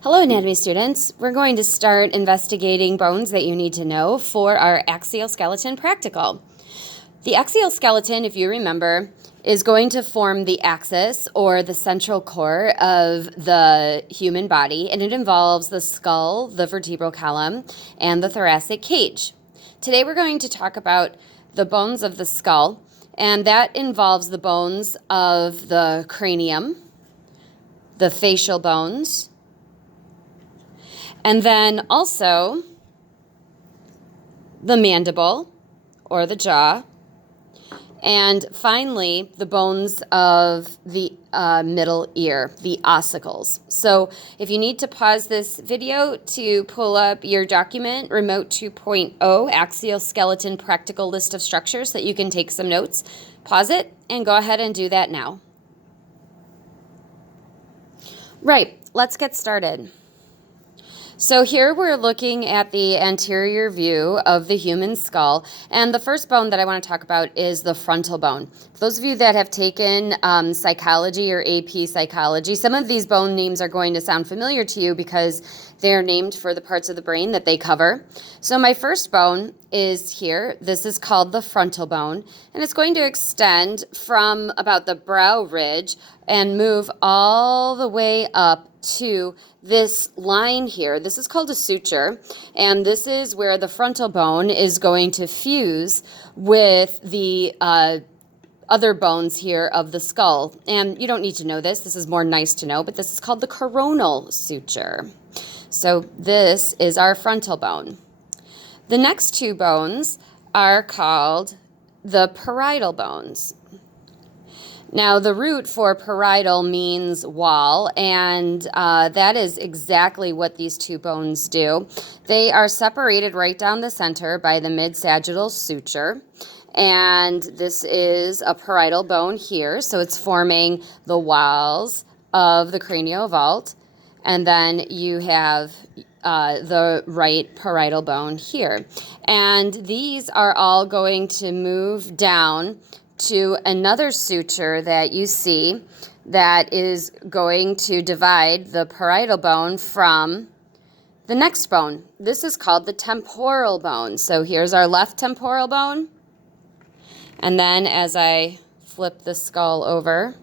Hello, anatomy students. We're going to start investigating bones that you need to know for our axial skeleton practical. The axial skeleton, if you remember, is going to form the axis or the central core of the human body, and it involves the skull, the vertebral column, and the thoracic cage. Today we're going to talk about the bones of the skull, and that involves the bones of the cranium, the facial bones, and then also the mandible or the jaw, and finally the bones of the middle ear, the ossicles. So if you need to pause this video to pull up your document, Remote 2.0, Axial Skeleton Practical List of Structures, so that you can take some notes, pause it and go ahead and do that now. Right, let's get started. So here we're looking at the anterior view of the human skull, and the first bone that I want to talk about is the frontal bone. For those of you that have taken psychology or AP psychology, some of these bone names are going to sound familiar to you because they're named for the parts of the brain that they cover. So my first bone is here. This is called the frontal bone, and it's going to extend from about the brow ridge and move all the way up to this line here. This is called a suture, and this is where the frontal bone is going to fuse with the other bones here of the skull. And you don't need to know this. This is more nice to know, but this is called the coronal suture. So this is our frontal bone. The next two bones are called the parietal bones. Now, the root for parietal means wall, and that is exactly what these two bones do. They are separated right down the center by the mid-sagittal suture, and this is a parietal bone here, so it's forming the walls of the cranial vault, and then you have the right parietal bone here. And these are all going to move down to another suture that you see that is going to divide the parietal bone from the next bone. This is called the temporal bone. So here's our left temporal bone. And then as I flip the skull over,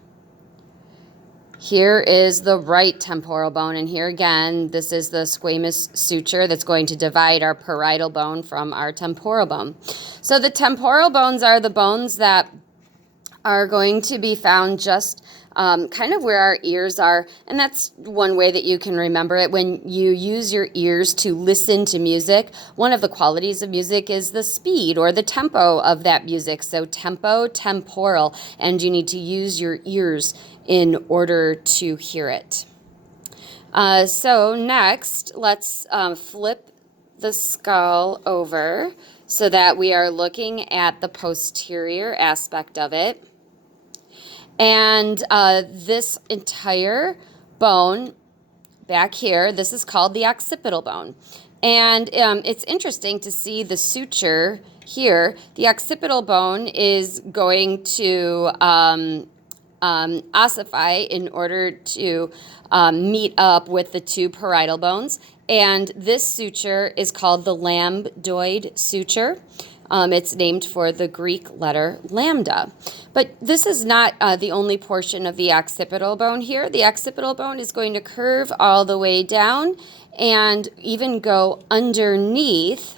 here is the right temporal bone. And here again, this is the squamous suture that's going to divide our parietal bone from our temporal bone. So the temporal bones are the bones that are going to be found just kind of where our ears are. And that's one way that you can remember it. When you use your ears to listen to music, one of the qualities of music is the speed or the tempo of that music. So tempo, temporal, and you need to use your ears in order to hear it. So next, let's flip the skull over so that we are looking at the posterior aspect of it. And this entire bone back here, this is called the occipital bone. And it's interesting to see the suture here. The occipital bone is going to ossify in order to meet up with the two parietal bones. And this suture is called the lambdoid suture. It's named for the Greek letter lambda. But this is not the only portion of the occipital bone here. The occipital bone is going to curve all the way down and even go underneath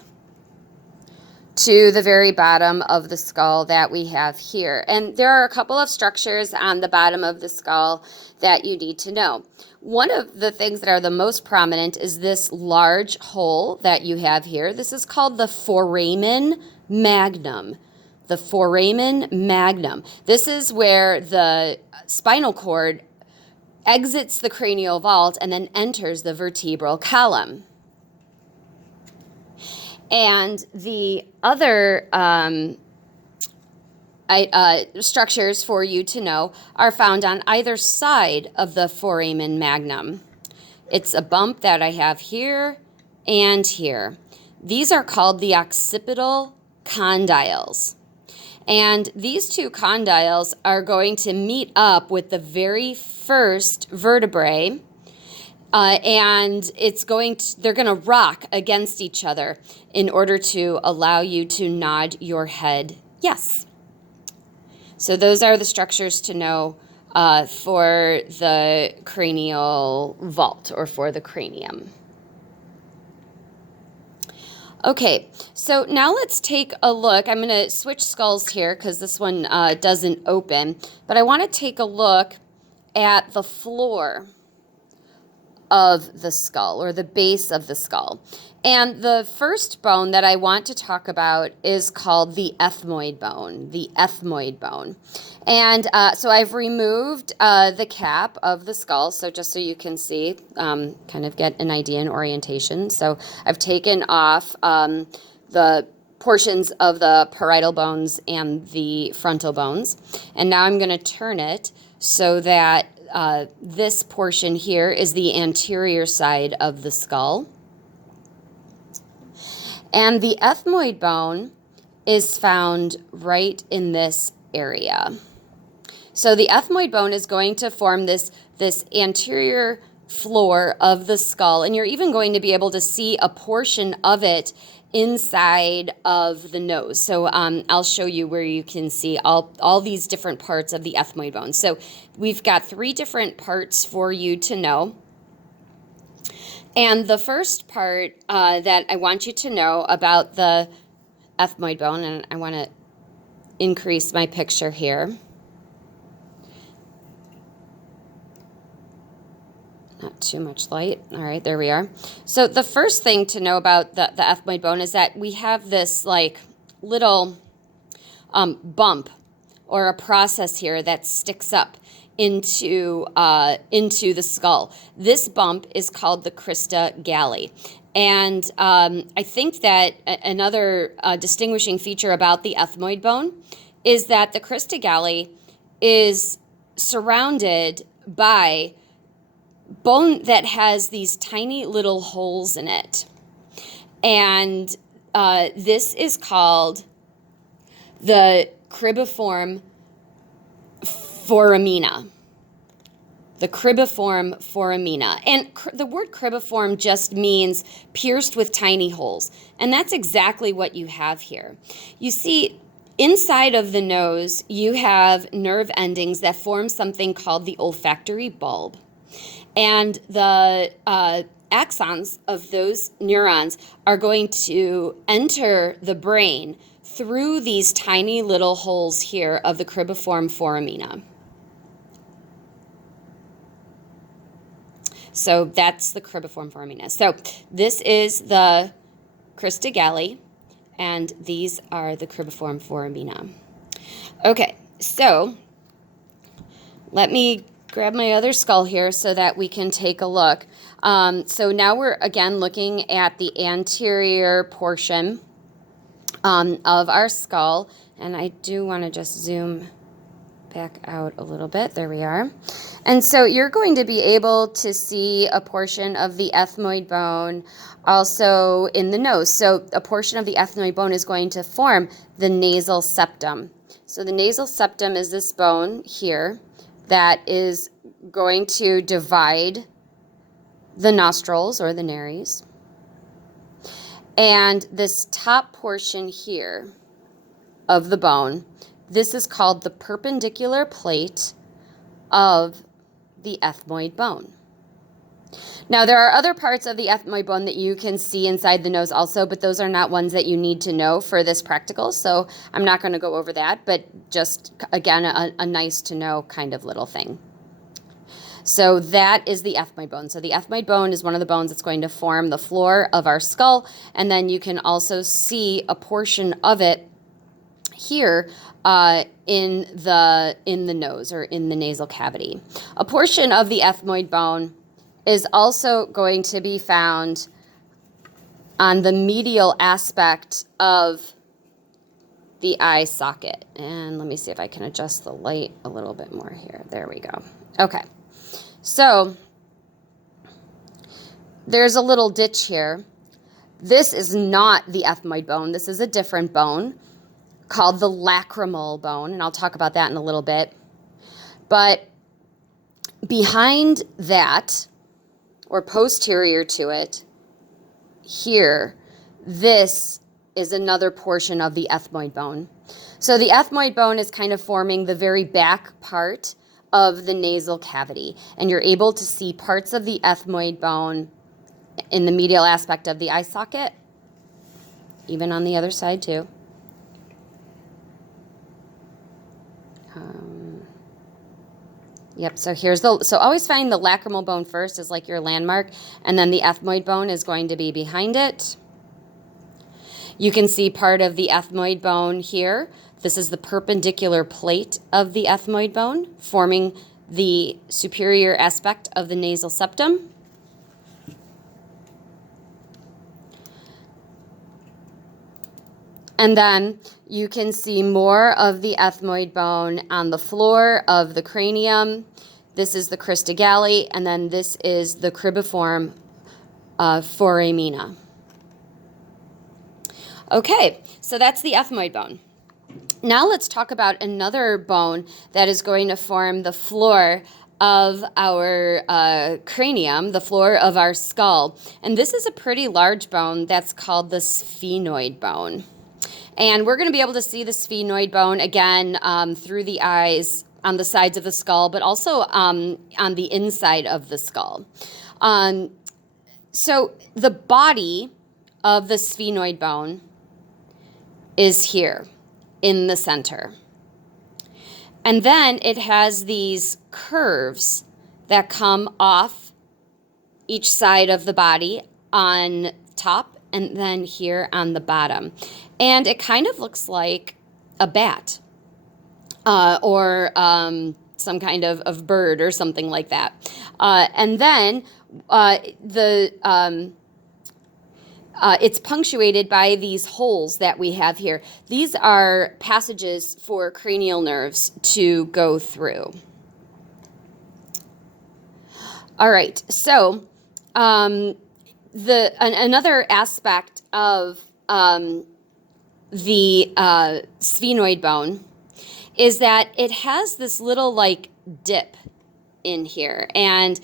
to the very bottom of the skull that we have here. And there are a couple of structures on the bottom of the skull that you need to know. One of the things that are the most prominent is this large hole that you have here. This is called the foramen magnum. The foramen magnum. This is where the spinal cord exits the cranial vault and then enters the vertebral column. And the other structures for you to know are found on either side of the foramen magnum. It's a bump that I have here and here. These are called the occipital condyles. And these two condyles are going to meet up with the very first vertebrae and they're going to rock against each other in order to allow you to nod your head yes. So those are the structures to know for the cranial vault or for the cranium. Okay, so now let's take a look. I'm going to switch skulls here because this one doesn't open, but I want to take a look at the floor of the skull or the base of the skull. And the first bone that I want to talk about is called the ethmoid bone, And so I've removed the cap of the skull, so just so you can see, kind of get an idea and orientation. So I've taken off the portions of the parietal bones and the frontal bones. And now I'm going to turn it so that this portion here is the anterior side of the skull. And the ethmoid bone is found right in this area. So the ethmoid bone is going to form this anterior floor of the skull, and you're even going to be able to see a portion of it inside of the nose. So I'll show you where you can see all these different parts of the ethmoid bone. So we've got 3 different parts for you to know. And the first part that I want you to know about the ethmoid bone, and I want to increase my picture here. Not too much light. All right, there we are. So the first thing to know about the ethmoid bone is that we have this like little bump or a process here that sticks up into the skull. This bump is called the crista galli. And I think that another distinguishing feature about the ethmoid bone is that the crista galli is surrounded by bone that has these tiny little holes in it. And this is called the cribiform foramina. The cribiform foramina. And the word cribiform just means pierced with tiny holes. And that's exactly what you have here. You see, inside of the nose, you have nerve endings that form something called the olfactory bulb. And the axons of those neurons are going to enter the brain through these tiny little holes here of the cribiform foramina. So that's the cribiform foramina. So this is the crista galli, and these are the cribiform foramina. Okay, so let me grab my other skull here so that we can take a look. So now we're again looking at the anterior portion of our skull, and I do want to just zoom back out a little bit. There we are. And so you're going to be able to see a portion of the ethmoid bone also in the nose. So a portion of the ethmoid bone is going to form the nasal septum. So the nasal septum is this bone here that is going to divide the nostrils or the nares. And this top portion here of the bone, this is called the perpendicular plate of the ethmoid bone. Now, there are other parts of the ethmoid bone that you can see inside the nose also, but those are not ones that you need to know for this practical, so I'm not going to go over that, but just, again, a nice to know kind of little thing. So that is the ethmoid bone. So the ethmoid bone is one of the bones that's going to form the floor of our skull, and then you can also see a portion of it here in the nose or in the nasal cavity. A portion of the ethmoid bone is also going to be found on the medial aspect of the eye socket. And let me see if I can adjust the light a little bit more here. There we go. Okay. So there's a little ditch here. This is not the ethmoid bone. This is a different bone called the lacrimal bone, and I'll talk about that in a little bit. But behind that, or posterior to it, here, this is another portion of the ethmoid bone. So the ethmoid bone is kind of forming the very back part of the nasal cavity, and you're able to see parts of the ethmoid bone in the medial aspect of the eye socket, even on the other side too. Yep, so so always find the lacrimal bone first as like your landmark, and then the ethmoid bone is going to be behind it. You can see part of the ethmoid bone here. This is the perpendicular plate of the ethmoid bone, forming the superior aspect of the nasal septum. And then you can see more of the ethmoid bone on the floor of the cranium. This is the crista galli, and then this is the cribriform foramina. Okay, so that's the ethmoid bone. Now let's talk about another bone that is going to form the floor of our cranium, the floor of our skull. And this is a pretty large bone that's called the sphenoid bone. And we're going to be able to see the sphenoid bone again through the eyes on the sides of the skull, but also on the inside of the skull. So the body of the sphenoid bone is here in the center. And then it has these curves that come off each side of the body on top and then here on the bottom. And it kind of looks like a bat or some kind of bird or something like that. And then it's punctuated by these holes that we have here. These are passages for cranial nerves to go through. All right, so another aspect of the sphenoid bone is that it has this little like dip in here, and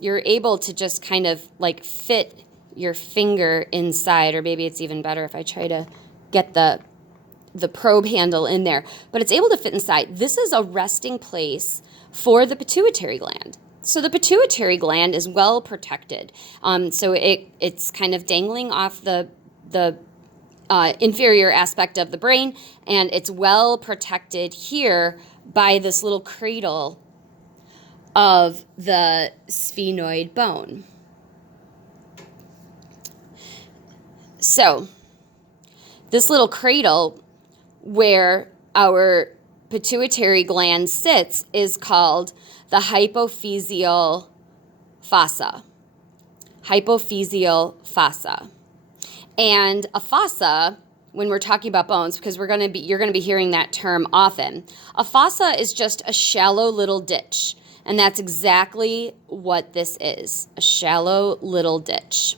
you're able to just kind of like fit your finger inside, or maybe it's even better if I try to get the probe handle in there, but it's able to fit inside. This is a resting place for the pituitary gland. So the pituitary gland is well protected. So it's kind of dangling off the inferior aspect of the brain, and it's well protected here by this little cradle of the sphenoid bone. So this little cradle where our pituitary gland sits is called the hypophyseal fossa. Hypophyseal fossa. And a fossa, when we're talking about bones, because you're going to be hearing that term often, a fossa is just a shallow little ditch. And that's exactly what this is, a shallow little ditch.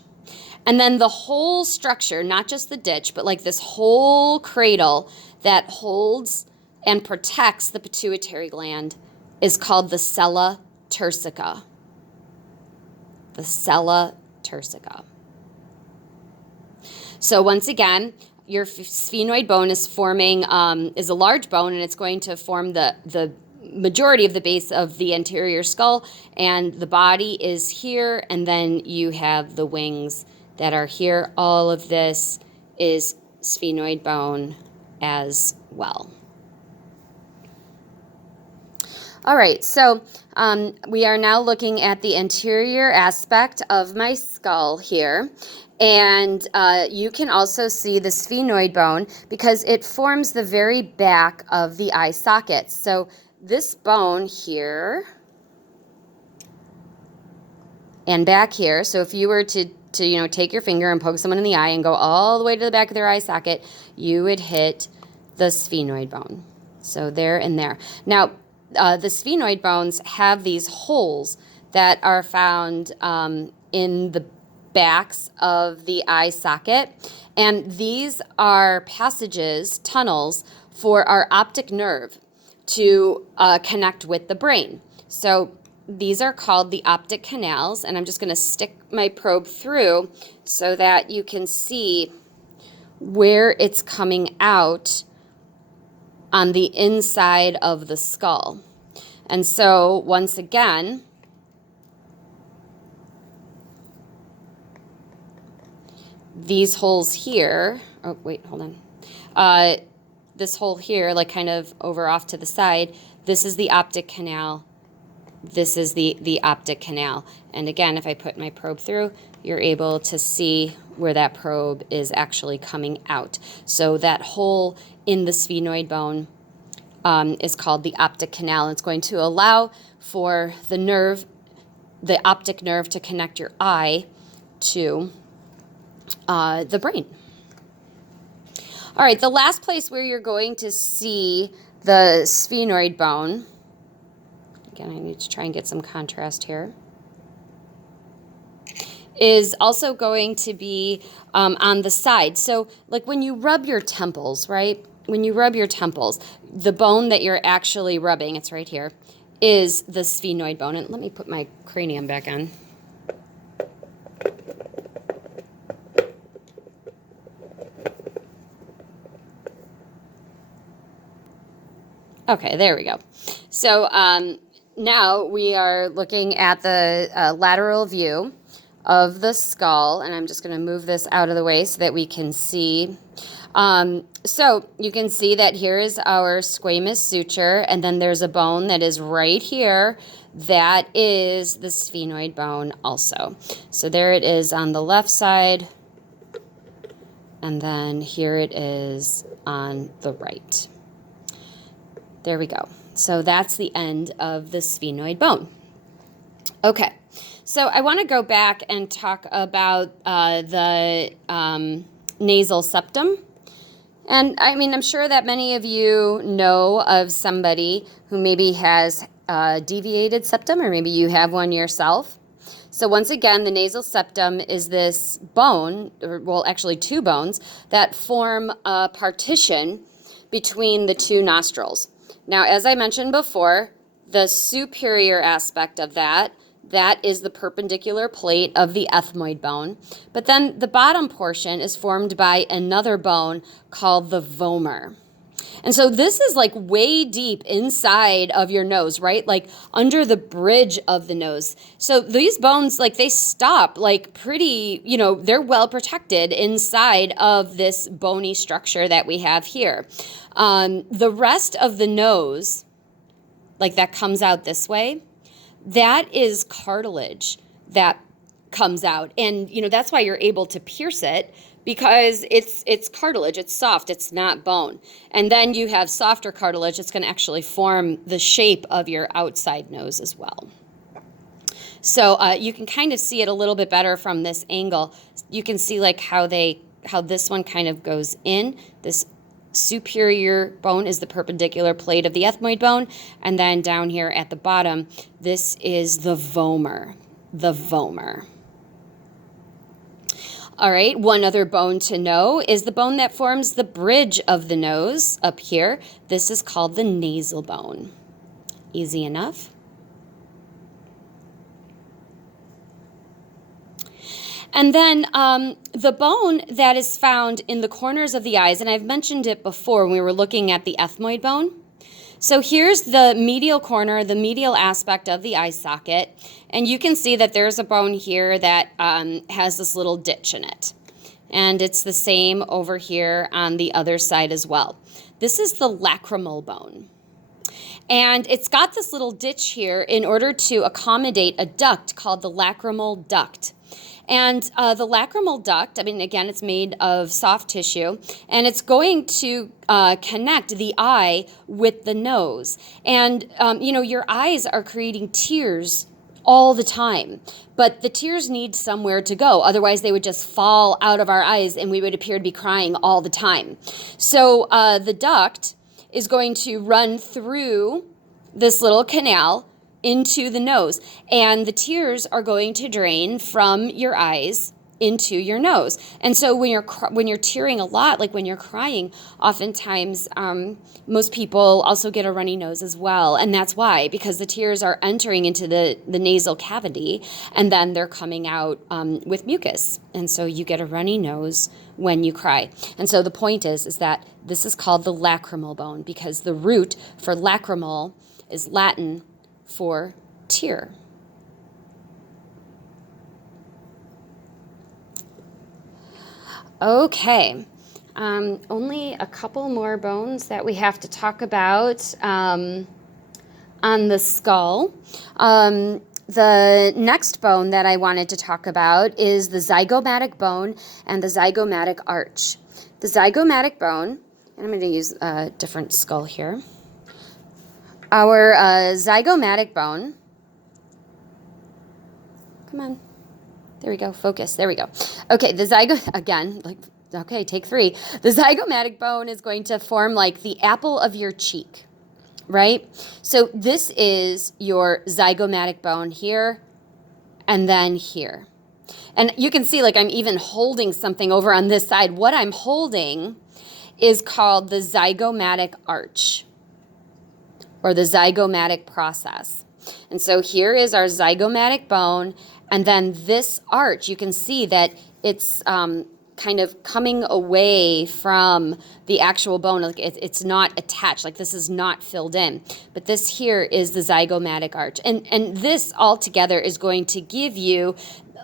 And then the whole structure, not just the ditch, but like this whole cradle that holds and protects the pituitary gland is called the sella turcica. The sella turcica. So once again, your sphenoid bone is is a large bone, and it's going to form the majority of the base of the anterior skull, and the body is here, and then you have the wings that are here. All of this is sphenoid bone as well. All right, so we are now looking at the anterior aspect of my skull here. And you can also see the sphenoid bone because it forms the very back of the eye socket. So this bone here and back here, so if you were to take your finger and poke someone in the eye and go all the way to the back of their eye socket, you would hit the sphenoid bone. So there and there. Now, the sphenoid bones have these holes that are found in the backs of the eye socket, and these are passages, tunnels, for our optic nerve to connect with the brain. So these are called the optic canals, and I'm just going to stick my probe through so that you can see where it's coming out on the inside of the skull. And so once again, these holes here, oh wait, hold on. This hole here, like kind of over off to the side, this is the optic canal. This is the optic canal. And again, if I put my probe through, you're able to see where that probe is actually coming out. So that hole in the sphenoid bone is called the optic canal. It's going to allow for the nerve, the optic nerve, to connect your eye to the brain. All right, the last place where you're going to see the sphenoid bone, again, I need to try and get some contrast here, is also going to be on the side. So like when you rub your temples, right? When you rub your temples, the bone that you're actually rubbing, it's right here, is the sphenoid bone. And let me put my cranium back on. Okay, there we go. So now we are looking at the lateral view of the skull, and I'm just going to move this out of the way so that we can see. So you can see that here is our squamous suture, and then there's a bone that is right here. That is the sphenoid bone also. So there it is on the left side, and then here it is on the right. There we go. So that's the end of the sphenoid bone. Okay, so I want to go back and talk about the nasal septum. And I mean, I'm sure that many of you know of somebody who maybe has a deviated septum, or maybe you have one yourself. So once again, the nasal septum is this bone, or well, actually two bones, that form a partition between the two nostrils. Now, as I mentioned before, the superior aspect of that is the perpendicular plate of the ethmoid bone. But then the bottom portion is formed by another bone called the vomer. And so this is like way deep inside of your nose, right? Like under the bridge of the nose. So these bones, like they stop like pretty, they're well protected inside of this bony structure that we have here. The rest of the nose, like that comes out this way, that is cartilage that comes out. And, that's why you're able to pierce it, because it's cartilage, it's soft, it's not bone. And then you have softer cartilage that's going to actually form the shape of your outside nose as well. So you can kind of see it a little bit better from this angle. You can see like how this one kind of goes in. This superior bone is the perpendicular plate of the ethmoid bone, and then down here at the bottom, this is the vomer. The vomer. All right, one other bone to know is the bone that forms the bridge of the nose up here. This is called the nasal bone. Easy enough. And then the bone that is found in the corners of the eyes, and I've mentioned it before when we were looking at the ethmoid bone. So here's the medial corner, the medial aspect of the eye socket, and you can see that there's a bone here that has this little ditch in it. And it's the same over here on the other side as well. This is the lacrimal bone. And it's got this little ditch here in order to accommodate a duct called the lacrimal duct. And the lacrimal duct, I mean, again, it's made of soft tissue, and it's going to connect the eye with the nose. And, your eyes are creating tears all the time, but the tears need somewhere to go. Otherwise, they would just fall out of our eyes, and we would appear to be crying all the time. So the duct is going to run through this little canal into the nose, and the tears are going to drain from your eyes into your nose. And so when you're tearing a lot, like when you're crying, oftentimes most people also get a runny nose as well. And that's why, because the tears are entering into the nasal cavity and then they're coming out with mucus. And so you get a runny nose when you cry. And so the point is that this is called the lacrimal bone, because the root for lacrimal is Latin for tear. Okay, only a couple more bones that we have to talk about on the skull. The next bone that I wanted to talk about is the zygomatic bone and the zygomatic arch. The zygomatic bone, and I'm going to use a different skull here. Our zygomatic bone, come on. There we go. Focus. There we go. Okay, take 3. The zygomatic bone is going to form like the apple of your cheek, right? So this is your zygomatic bone here and then here. And you can see like I'm even holding something over on this side. What I'm holding is called the zygomatic arch or the zygomatic process. And so here is our zygomatic bone. And then this arch, you can see that it's kind of coming away from the actual bone. Like it's not attached, like this is not filled in. But this here is the zygomatic arch. And this all together is going to give you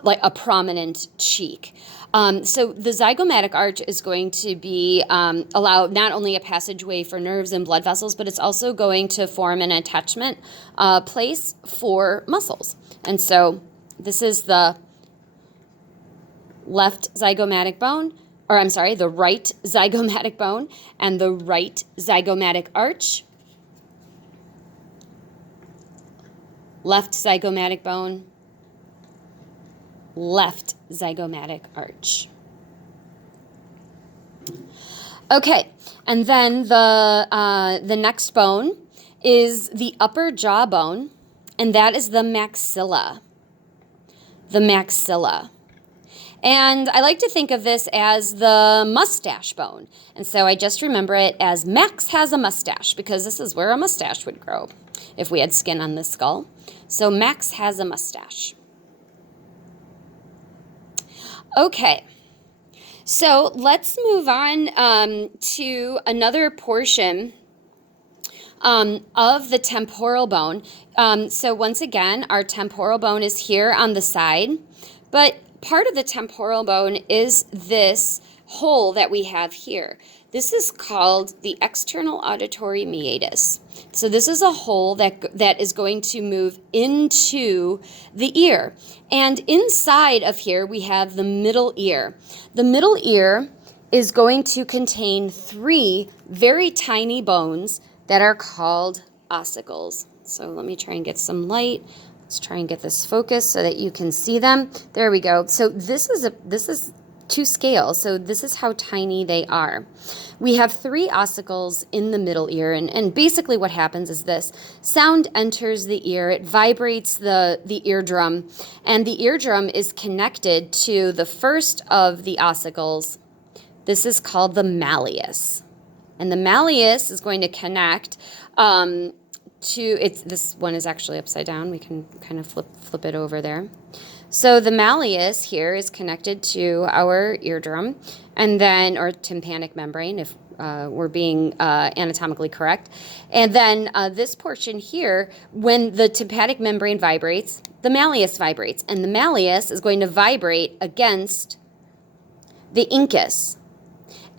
like a prominent cheek. So the zygomatic arch is going to be allow not only a passageway for nerves and blood vessels, but it's also going to form an attachment place for muscles. And so this is the left zygomatic bone, or I'm sorry, the right zygomatic bone and the right zygomatic arch. Left zygomatic bone, left zygomatic arch. Okay, and then the next bone is the upper jawbone, and that is the maxilla. The maxilla. And I like to think of this as the mustache bone. And so I just remember it as Max has a mustache, because this is where a mustache would grow if we had skin on the skull. So Max has a mustache. Okay, so let's move on to another portion of the temporal bone. So once again, our temporal bone is here on the side, but part of the temporal bone is this hole that we have here. This is called the external auditory meatus. So this is a hole that is going to move into the ear. And inside of here, we have the middle ear. The middle ear is going to contain 3 very tiny bones that are called ossicles. So let me try and get some light. Let's try and get this focused so that you can see them. There we go. So this is to scale. So this is how tiny they are. We have 3 ossicles in the middle ear, and basically what happens is this. Sound enters the ear, it vibrates the eardrum, and the eardrum is connected to the first of the ossicles. This is called the malleus. And the malleus is going to connect this one is actually upside down. We can kind of flip it over there. So the malleus here is connected to our eardrum, and then, or tympanic membrane, if we're being anatomically correct. And then this portion here, when the tympanic membrane vibrates, the malleus vibrates, and the malleus is going to vibrate against the incus.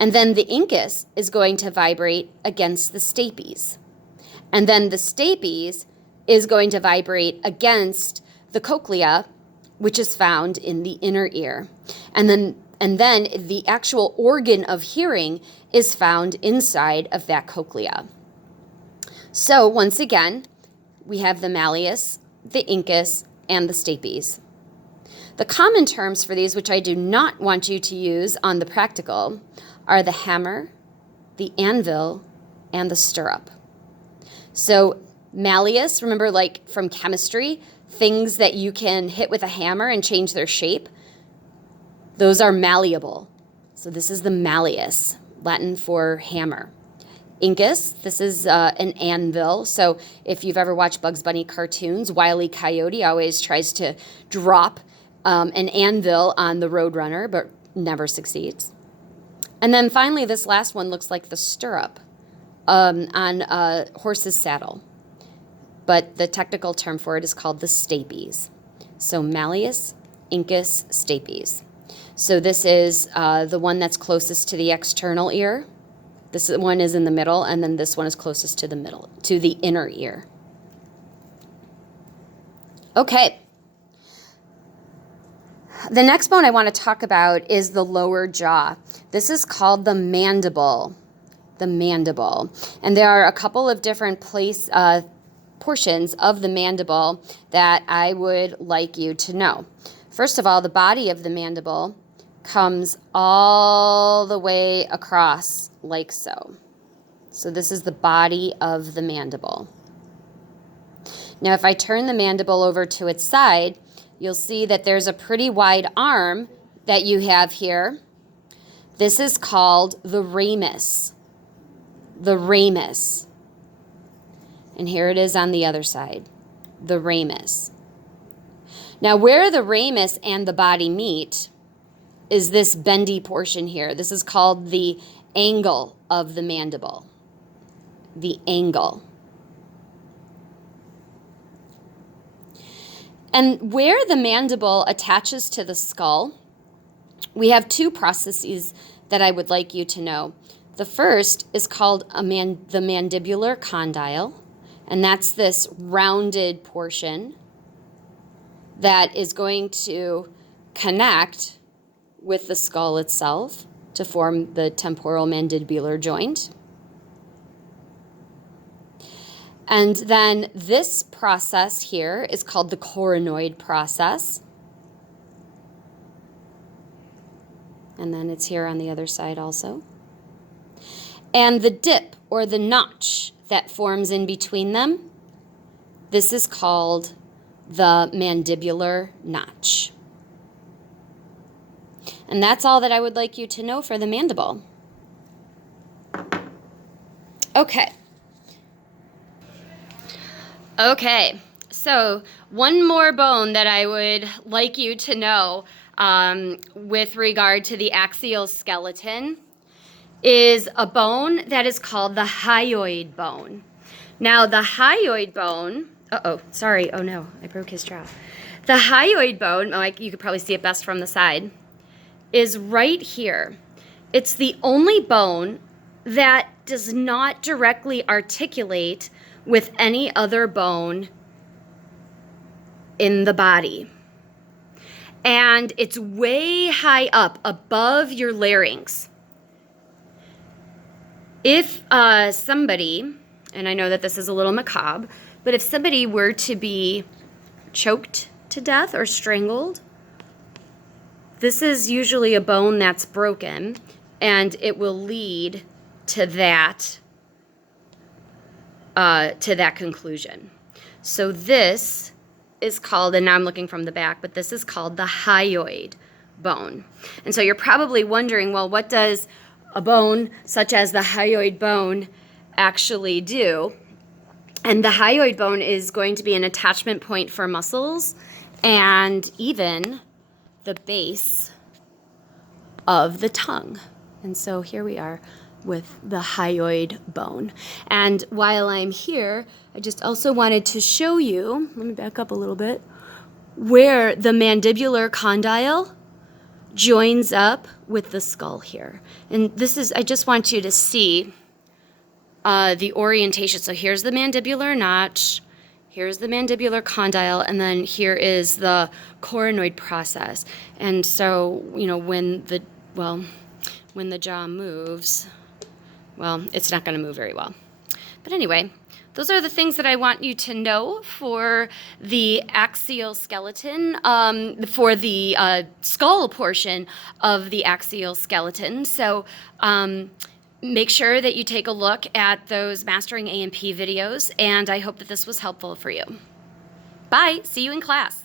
And then the incus is going to vibrate against the stapes. And then the stapes is going to vibrate against the cochlea, which is found in the inner ear. And then the actual organ of hearing is found inside of that cochlea. So once again, we have the malleus, the incus, and the stapes. The common terms for these, which I do not want you to use on the practical, are the hammer, the anvil, and the stirrup. So malleus, remember like from chemistry, things that you can hit with a hammer and change their shape. Those are malleable. So this is the malleus, Latin for hammer. Incus, this is an anvil. So if you've ever watched Bugs Bunny cartoons, Wile E. Coyote always tries to drop an anvil on the Roadrunner, but never succeeds. And then finally, this last one looks like the stirrup on a horse's saddle. But the technical term for it is called the stapes. So malleus, incus, stapes. So this is the one that's closest to the external ear. This one is in the middle, and then this one is closest to the inner ear. Okay. The next bone I want to talk about is the lower jaw. This is called the mandible. The mandible. And there are a couple of different portions of the mandible that I would like you to know. First of all, the body of the mandible comes all the way across like so. So this is the body of the mandible. Now, if I turn the mandible over to its side, you'll see that there's a pretty wide arm that you have here. This is called the ramus. The ramus. And here it is on the other side, the ramus. Now, where the ramus and the body meet is this bendy portion here. This is called the angle of the mandible. The angle. And where the mandible attaches to the skull, we have two processes that I would like you to know. The first is called the mandibular condyle, and that's this rounded portion that is going to connect with the skull itself to form the temporal mandibular joint. And then this process here is called the coronoid process. And then it's here on the other side also. And the dip or the notch that forms in between them, this is called the mandibular notch. And that's all that I would like you to know for the mandible. Okay. Okay, so one more bone that I would like you to know with regard to the axial skeleton is a bone that is called the hyoid bone. Now, the hyoid bone, oh no, I broke his jaw. The hyoid bone, you could probably see it best from the side, is right here. It's the only bone that does not directly articulate with any other bone in the body. And it's way high up above your larynx. If somebody, and I know that this is a little macabre, but if somebody were to be choked to death or strangled, this is usually a bone that's broken, and it will lead to that conclusion. So this is called, and now I'm looking from the back, but this is called the hyoid bone. And so you're probably wondering, well, what does a bone such as the hyoid bone actually do? And the hyoid bone is going to be an attachment point for muscles and even the base of the tongue. And so here we are with the hyoid bone. And while I'm here, I just also wanted to show you, let me back up a little bit, where the mandibular condyle joins up with the skull here. And this is, I just want you to see the orientation. So here's the mandibular notch, here's the mandibular condyle, and then here is the coronoid process. And so, you know, when the jaw moves, well, it's not going to move very well. But anyway, those are the things that I want you to know for the axial skeleton, for the skull portion of the axial skeleton. So make sure that you take a look at those Mastering A&P videos, and I hope that this was helpful for you. Bye. See you in class.